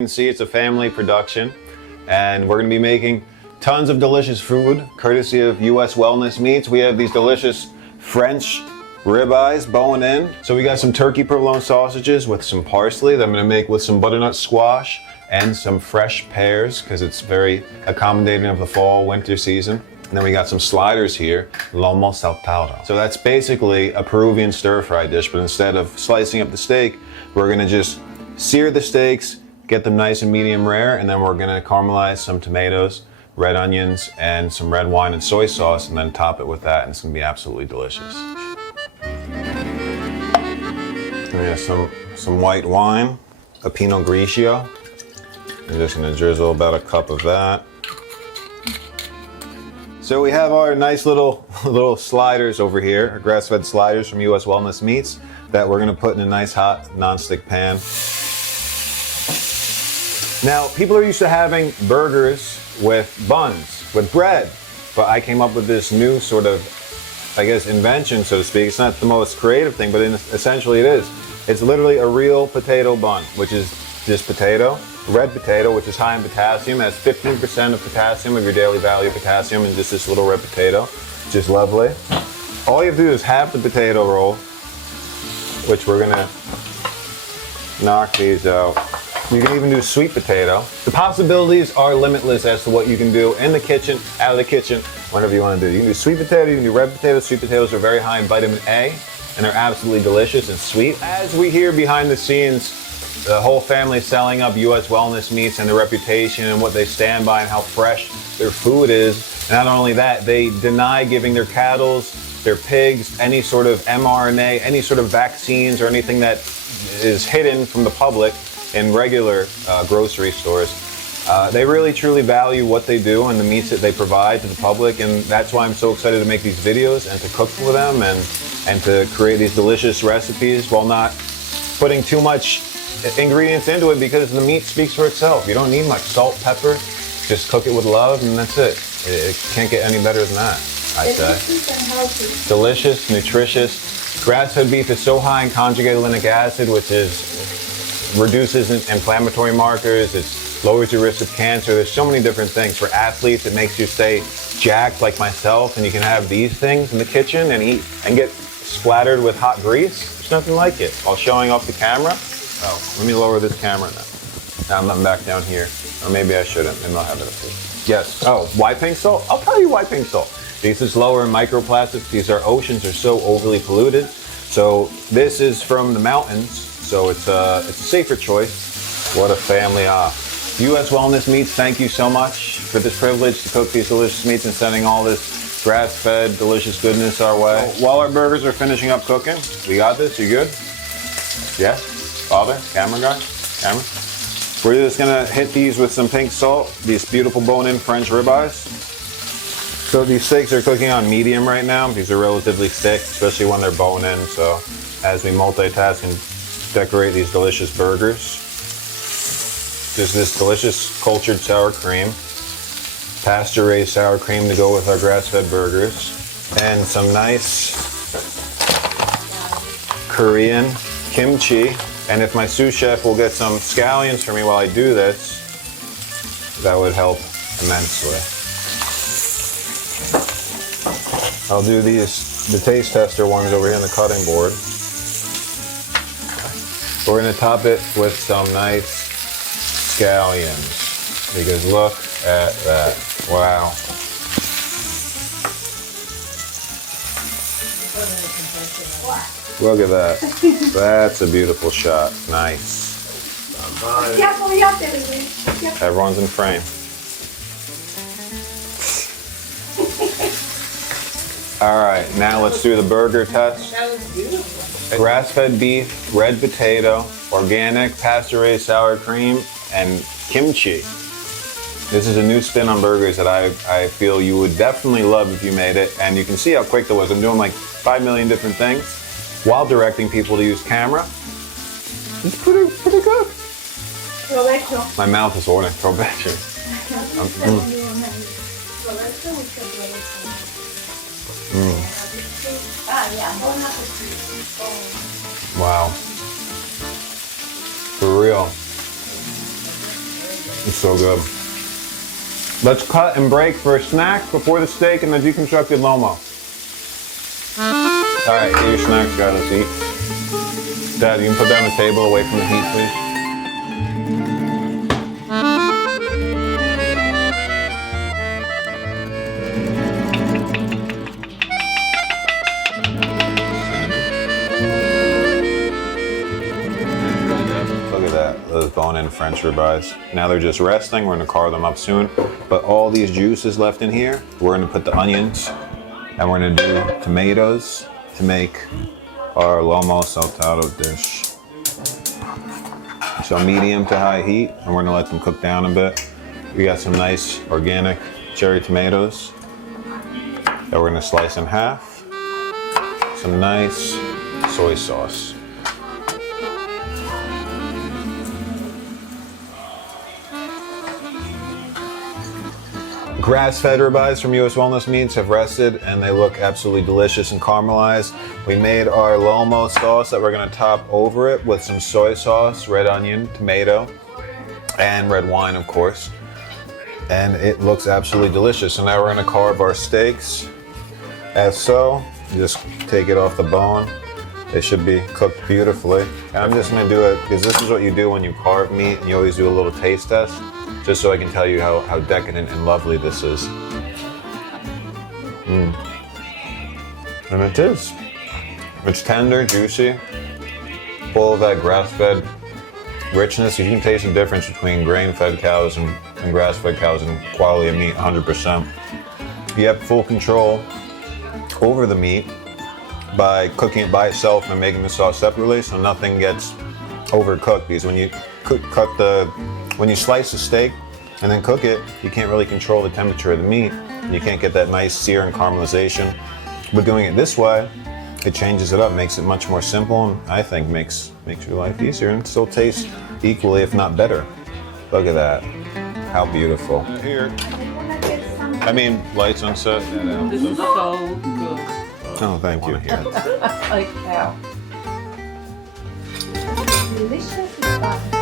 You can see it's a family production, and we're going to be making tons of delicious food courtesy of US Wellness Meats. We have these delicious French ribeyes bone in. So we got some turkey provolone sausages with some parsley that I'm going to make with some butternut squash and some fresh pears because it's very accommodating of the fall winter season. And then we got some sliders here, Lomo Saltado. So that's basically a Peruvian stir-fry dish, but instead of slicing up the steak, we're going to just sear the steaks, get them nice and medium rare, and then we're gonna caramelize some tomatoes, red onions, and some red wine and soy sauce, and then top it with that, and it's gonna be absolutely delicious. And we have some white wine, a Pinot Grigio. I'm just gonna drizzle about a cup of that. So we have our nice little sliders over here, our grass-fed sliders from US Wellness Meats that we're gonna put in a nice hot non-stick pan. Now, people are used to having burgers with buns, with bread, but I came up with this new sort of, I guess, invention, so to speak. It's not the most creative thing, but essentially it is. It's literally a real potato bun, which is just potato, red potato, which is high in potassium, has 15% of potassium of your daily value of potassium in just this little red potato, which is lovely. All you have to do is half the potato roll, which we're gonna knock these out. You can even do sweet potato. The possibilities are limitless as to what you can do in the kitchen, out of the kitchen, whatever you want to do. You can do sweet potato, you can do red potato. Sweet potatoes are very high in vitamin A, and they're absolutely delicious and sweet. As we hear behind the scenes, the whole family selling up US Wellness Meats and their reputation and what they stand by and how fresh their food is. Not only that, they deny giving their cattle, their pigs, any sort of mRNA, any sort of vaccines or anything that is hidden from the public in regular grocery stores. They really truly value what they do and the meats that they provide to the public, and that's why I'm so excited to make these videos and to cook for them and to create these delicious recipes while not putting too much ingredients into it, because the meat speaks for itself. You don't need much salt, pepper, just cook it with love and that's it. It can't get any better than that, I'd say. Delicious, nutritious. Grass-fed beef is so high in conjugated linoleic acid, which reduces inflammatory markers, it lowers your risk of cancer. There's so many different things. For athletes, it makes you stay jacked like myself, and you can have these things in the kitchen and eat and get splattered with hot grease. There's nothing like it. While showing off the camera. Oh, let me lower this camera now. Now I'm back down here. Or maybe I shouldn't, maybe I'll have it up here. Yes. Oh, why pink salt? I'll tell you why pink salt. Because it's lower in microplastics, because our oceans are so overly polluted. So this is from the mountains, so it's a safer choice. What a family off. US Wellness Meats, thank you so much for this privilege to cook these delicious meats and sending all this grass-fed delicious goodness our way. While our burgers are finishing up cooking, we got this, you good? Yes? Father? Camera guy? Camera? We're just gonna hit these with some pink salt, these beautiful bone-in French ribeyes. So these steaks are cooking on medium right now. These are relatively thick, especially when they're bone-in, so as we multitask and decorate these delicious burgers. There's this delicious cultured sour cream, pasture-raised sour cream to go with our grass-fed burgers, and some nice Korean kimchi. And if my sous chef will get some scallions for me while I do this, that would help immensely. I'll do the taste tester ones over here on the cutting board. We're gonna top it with some nice scallions, because look at that. Wow. Look at that. That's a beautiful shot. Nice. Everyone's in frame. All right, now let's do the burger test. That was beautiful. Grass-fed beef, red potato, organic, pasture-raised sour cream, and kimchi. This is a new spin on burgers that I feel you would definitely love if you made it. And you can see how quick that was. I'm doing like 5 million different things while directing people to use camera. It's pretty good. Provecho. My mouth is ordering. Provecho. Wow. For real. It's so good. Let's cut and break for a snack before the steak and the deconstructed lomo. All right, get your snacks, guys. Let's eat. Dad, you can put that on the table away from the heat, please. Look at that, those bone-in French ribeyes. Now they're just resting. We're gonna carve them up soon. But all these juices left in here, we're gonna put the onions and we're gonna do tomatoes to make our Lomo Saltado dish. So medium to high heat, and we're gonna let them cook down a bit. We got some nice organic cherry tomatoes that we're gonna slice in half. Some nice soy sauce. Grass-fed ribeyes from US Wellness Meats have rested and they look absolutely delicious and caramelized. We made our Lomo sauce that we're gonna top over it with some soy sauce, red onion, tomato, and red wine, of course. And it looks absolutely delicious. So now we're gonna carve our steaks as so. You just take it off the bone. They should be cooked beautifully. And I'm just gonna do it because this is what you do when you carve meat and you always do a little taste test, just so I can tell you how decadent and lovely this is. And it is. It's tender, juicy, full of that grass-fed richness. You can taste the difference between grain-fed cows and grass-fed cows in quality of meat, 100%. You have full control over the meat by cooking it by itself and making the sauce separately, so nothing gets overcooked. Because when you when you slice the steak and then cook it, you can't really control the temperature of the meat. You can't get that nice sear and caramelization. But doing it this way, it changes it up, makes it much more simple, and I think makes your life easier and still tastes equally, if not better. Look at that. How beautiful. Here. I mean, lights on set. This is so good. Oh, thank you. Like how? Delicious.